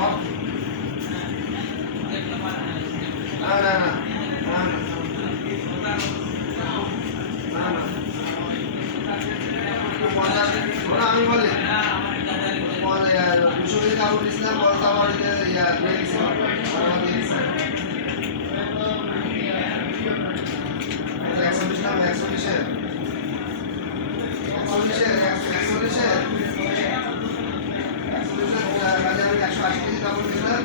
সব না না না না না না পঞ্চাশ ওরা আমি বলি 200 কেজি কাপড় দিয়েছিলাম বলতে আবার দিয়ে দিয়েছিলাম একশো দিয়েছিলাম 140-এর 140-এর কাজে আমি 180 কেজি কাপড় দিয়েছিলাম